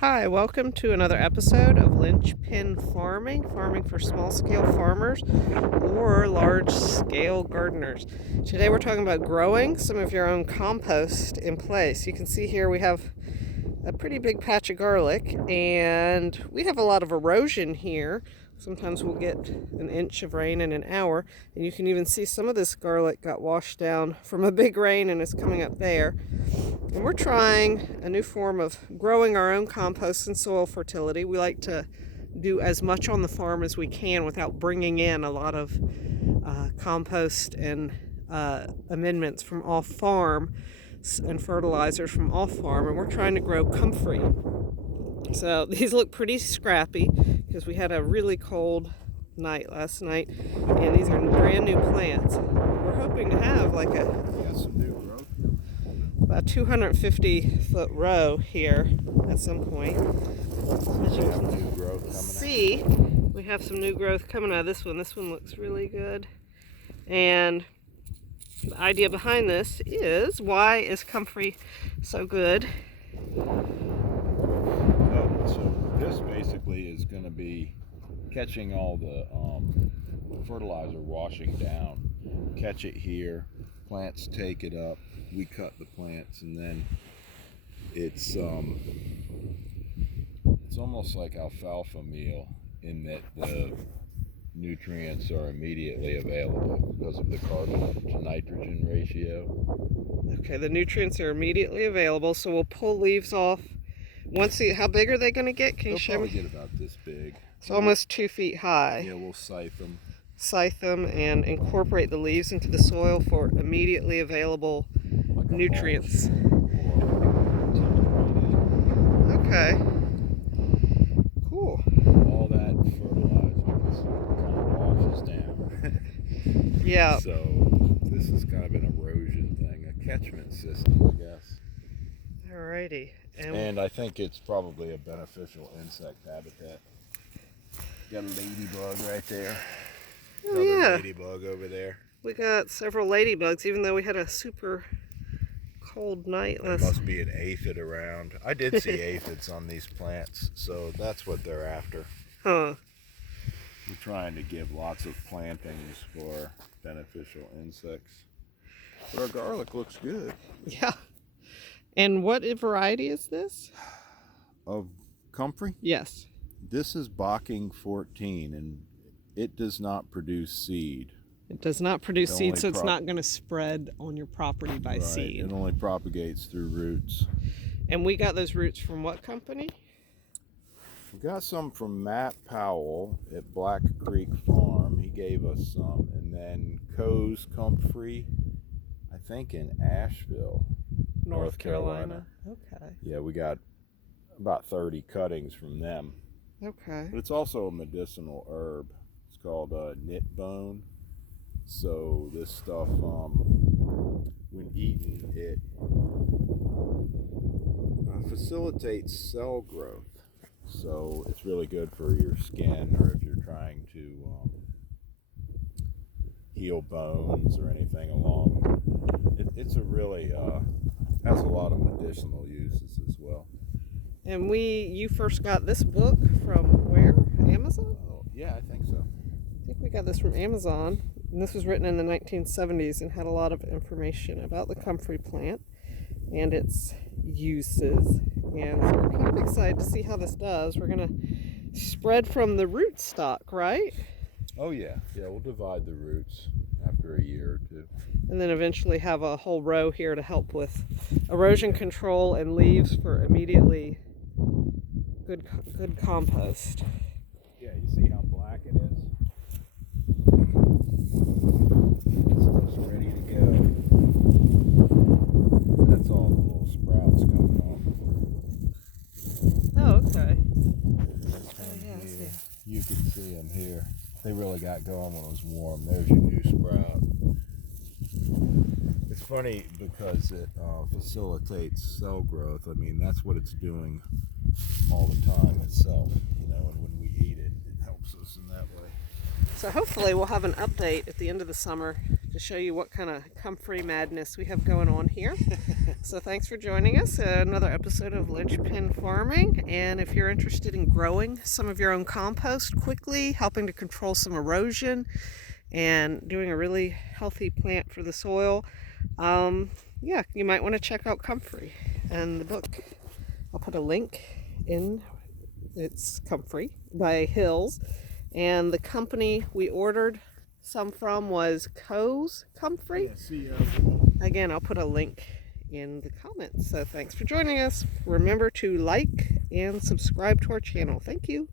Hi, welcome to another episode of Linchpin Farming, farming for small-scale farmers or large-scale gardeners. Today we're talking about growing some of your own compost in place. You can see here we have a pretty big patch of garlic, and we have a lot of erosion here. Sometimes we'll get an inch of rain in an hour, and you can even see some of this garlic got washed down from a big rain and is coming up there. And we're trying a new form of growing our own compost and soil fertility. We like to do as much on the farm as we can without bringing in a lot of compost and amendments from off farm and fertilizers from off farm. And we're trying to grow Comfrey. So these look pretty scrappy because we had a really cold night last night, and these are brand new plants. We're hoping to have like about 250-foot row here at some point. As you can see, we have some new growth coming out of this one. This one looks really good. And the idea behind this is, why is Comfrey so good? Oh, so this basically is going to be catching all the fertilizer washing down. Catch it here, plants take it up, we cut the plants, and then it's almost like alfalfa meal in that the nutrients are immediately available because of the carbon to nitrogen ratio. Okay, the nutrients are immediately available, so we'll pull leaves off. How big are they going to get? Can you show me? They'll probably get about this big. It's almost 2 feet high. Yeah, we'll scythe them. Scythe them and incorporate the leaves into the soil for immediately available nutrients. Okay. Cool. All that fertilizer just kind of washes down. Yeah. So this is kind of an erosion thing, a catchment system, I guess. Alrighty. And I think it's probably a beneficial insect habitat. Got a ladybug right there. Oh, Another yeah. ladybug over there. We got several ladybugs, even though we had a super cold night There last. must be an aphid around. I did see aphids on these plants, so that's what they're after. Huh. We're trying to give lots of plantings for beneficial insects. But our garlic looks good. Yeah. And what variety is this? Of Comfrey? Yes. This is Bocking 14, and it does not produce seed. It does not produce seed, only so it's not going to spread on your property by seed. It only propagates through roots. And we got those roots from what company? We got some from Matt Powell at Black Creek Farm. He gave us some. And then Coe's Comfrey, I think in Asheville, North Carolina. Okay. Yeah, we got about 30 cuttings from them. Okay. But it's also a medicinal herb. It's called knitbone. So this stuff, when eaten, it facilitates cell growth. So it's really good for your skin, or if you're trying to heal bones or anything along. It's a really has a lot of medicinal uses as well. And you first got this book from where? Amazon? Oh, yeah, I think so. I think we got this from Amazon. And this was written in the 1970s and had a lot of information about the comfrey plant and its uses. And so we're kind of excited to see how this does. We're going to spread from the rootstock, right? Oh, yeah. Yeah, we'll divide the roots after a year or two. And then eventually have a whole row here to help with erosion control and leaves for immediately good compost. Yeah, you see how black it is? Stuff's ready to go. That's all the little sprouts coming off. Oh, okay. You can see them here. They really got going when it was warm. There's your new sprout. It's funny because it facilitates cell growth. I mean, that's what it's doing all the time itself, and when we eat it, it helps us in that way. So hopefully we'll have an update at the end of the summer to to show you what kind of Comfrey madness we have going on here. So thanks for joining us. Another episode of Linchpin Farming. And if you're interested in growing some of your own compost quickly, helping to control some erosion, and doing a really healthy plant for the soil, yeah, you might want to check out Comfrey and the book. I'll put a link in. It's Comfrey by Hills, and the company we ordered some from was Comfrey. Again, I'll put a link in the comments. So thanks for joining us. Remember to like and subscribe to our channel. Thank you.